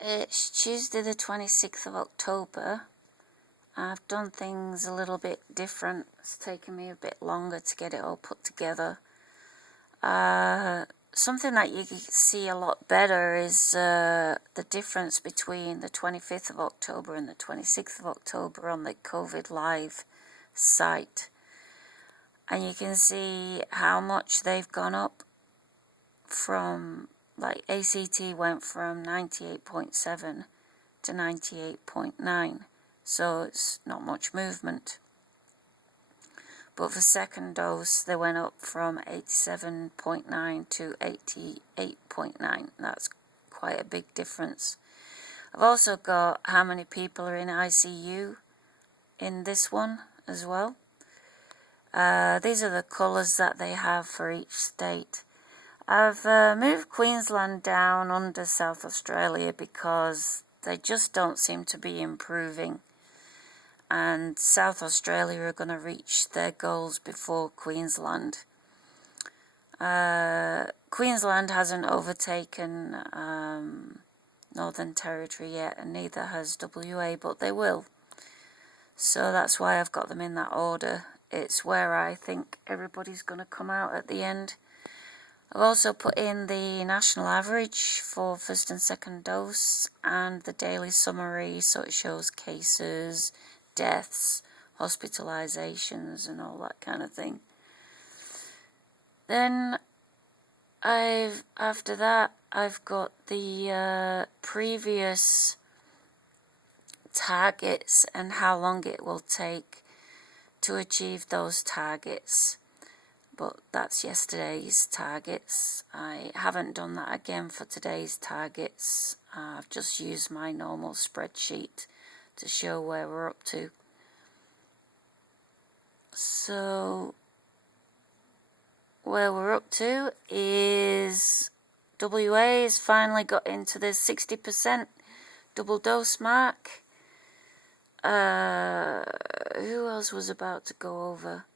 It's Tuesday the 26th of October. I've done things a little bit different. It's taken me a bit longer to get it all put together. Something that you can see a lot better is the difference between the 25th of October and the 26th of October on the COVID Live site. And you can see how much they've gone up from, like, ACT went from 98.7 to 98.9, so it's not much movement. But for second dose, they went up from 87.9 to 88.9. That's quite a big difference. I've also got how many people are in ICU in this one as well. These are the colours that they have for each state. I've moved Queensland down under South Australia because they just don't seem to be improving. And South Australia are going to reach their goals before Queensland. Queensland hasn't overtaken Northern Territory yet, and neither has WA, but they will. So that's why I've got them in that order. It's where I think everybody's going to come out at the end. I've also put in the national average for first and second dose and the daily summary, so it shows cases, deaths, hospitalizations and all that kind of thing. Then after that I've got the previous targets and how long it will take to achieve those targets. But that's yesterday's targets. I haven't done that again for today's targets. I've just used my normal spreadsheet to show where we're up to. So where we're up to is WA has finally got into the 60% double dose mark. Who else was about to go over?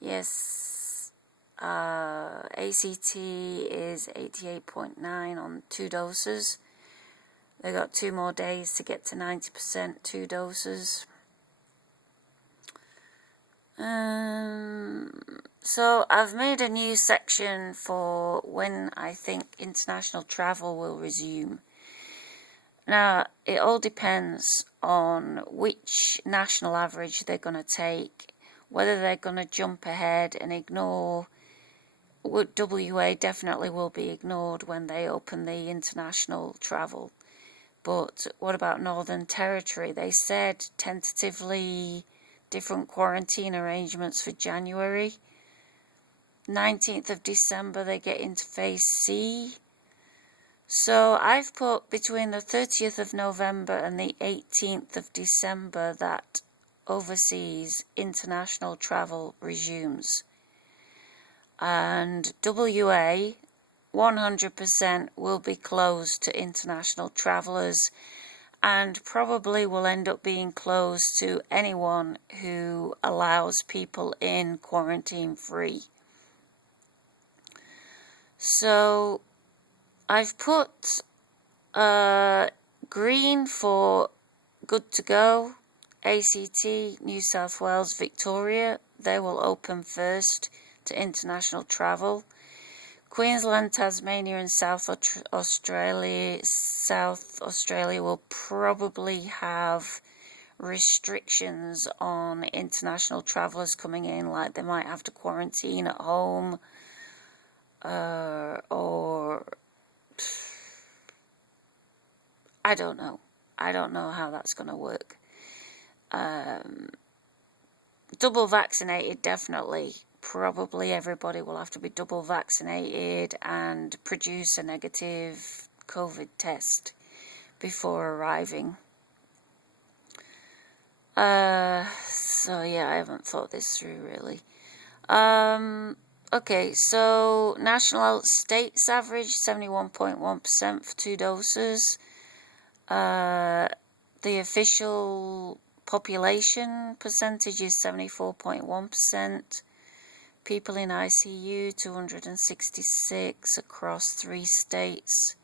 Yes. ACT is 88.9 on 2 doses. They got 2 more days to get to 90% 2 doses. So I've made a new section for when I think international travel will resume. Now, it all depends on which national average they're going to take, whether they're going to jump ahead and ignore. WA definitely will be ignored when they open the international travel. But what about Northern Territory? They said tentatively different quarantine arrangements for January. 19th of December they get into phase C. So I've put between the 30th of November and the 18th of December that overseas international travel resumes. And WA 100% will be closed to international travellers and probably will end up being closed to anyone who allows people in quarantine free. So I've put green for good to go. ACT, New South Wales, Victoria, they will open first to international travel. Queensland, Tasmania and South Australia will probably have restrictions on international travellers coming in, like they might have to quarantine at home or I don't know. I don't know how that's going to work. Double vaccinated, definitely. Probably everybody will have to be double vaccinated and produce a negative COVID test before arriving. So yeah, I haven't thought this through really. Okay, so national states average 71.1% for 2 doses. The official population percentage is 74.1%. people in ICU, 266 across 3 states.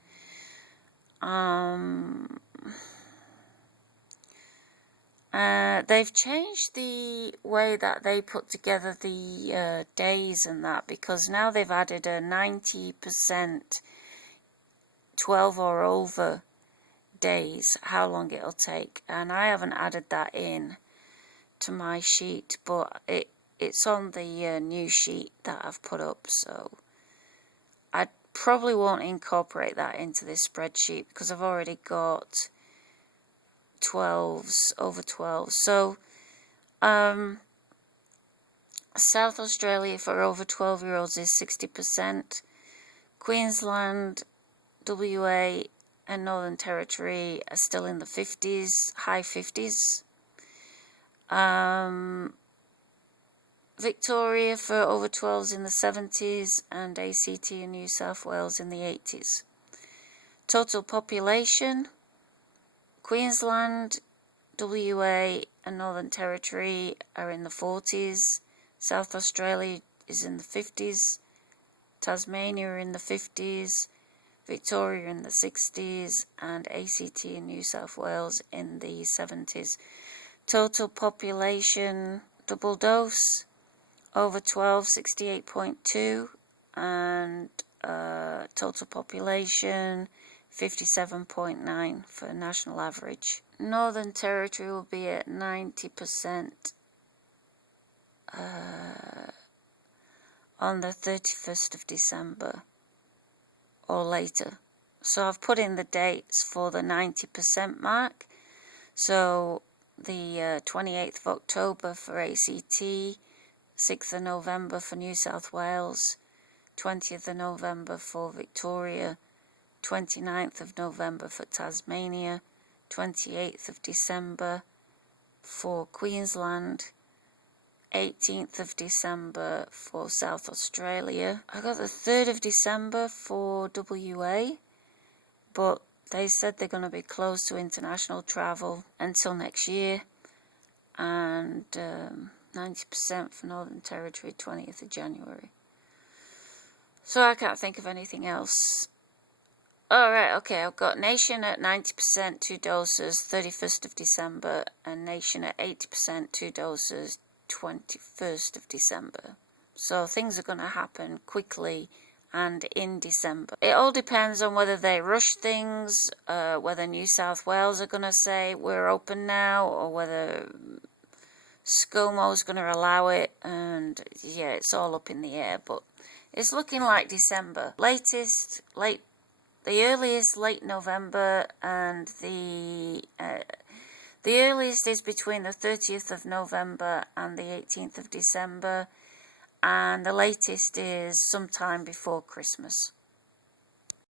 They've changed the way that they put together the days and that, because now they've added a 90% 12 or over days, how long it'll take, and I haven't added that in to my sheet, but it's on the new sheet that I've put up, so I probably won't incorporate that into this spreadsheet because I've already got 12s, over 12. So South Australia for over 12-year-olds is 60%. Queensland, WA and Northern Territory are still in the 50s, high 50s. Victoria for over 12s in the 70s, and ACT and New South Wales in the 80s. Total population, Queensland, WA and Northern Territory are in the 40s. South Australia is in the 50s. Tasmania in the 50s. Victoria in the 60s. And ACT and New South Wales in the 70s. Total population, double dose, over 12, 68.2. And total population, 57.9 for national average. Northern Territory will be at 90% on the 31st of December or later. So I've put in the dates for the 90% mark. So the 28th of October for ACT, 6th of November for New South Wales, 20th of November for Victoria, 29th of November for Tasmania, 28th of December for Queensland, 18th of December for South Australia. I got the 3rd of December for WA, but they said they're going to be closed to international travel until next year, and 90% for Northern Territory, 20th of January. So I can't think of anything else. Alright, okay, I've got nation at 90%, 2 doses, 31st of December, and nation at 80%, 2 doses, 21st of December. So things are going to happen quickly and in December. It all depends on whether they rush things, whether New South Wales are going to say we're open now, or whether ScoMo's going to allow it, and yeah, it's all up in the air, but it's looking like December. The earliest late November, and the earliest is between the 30th of November and the 18th of December, and the latest is sometime before Christmas.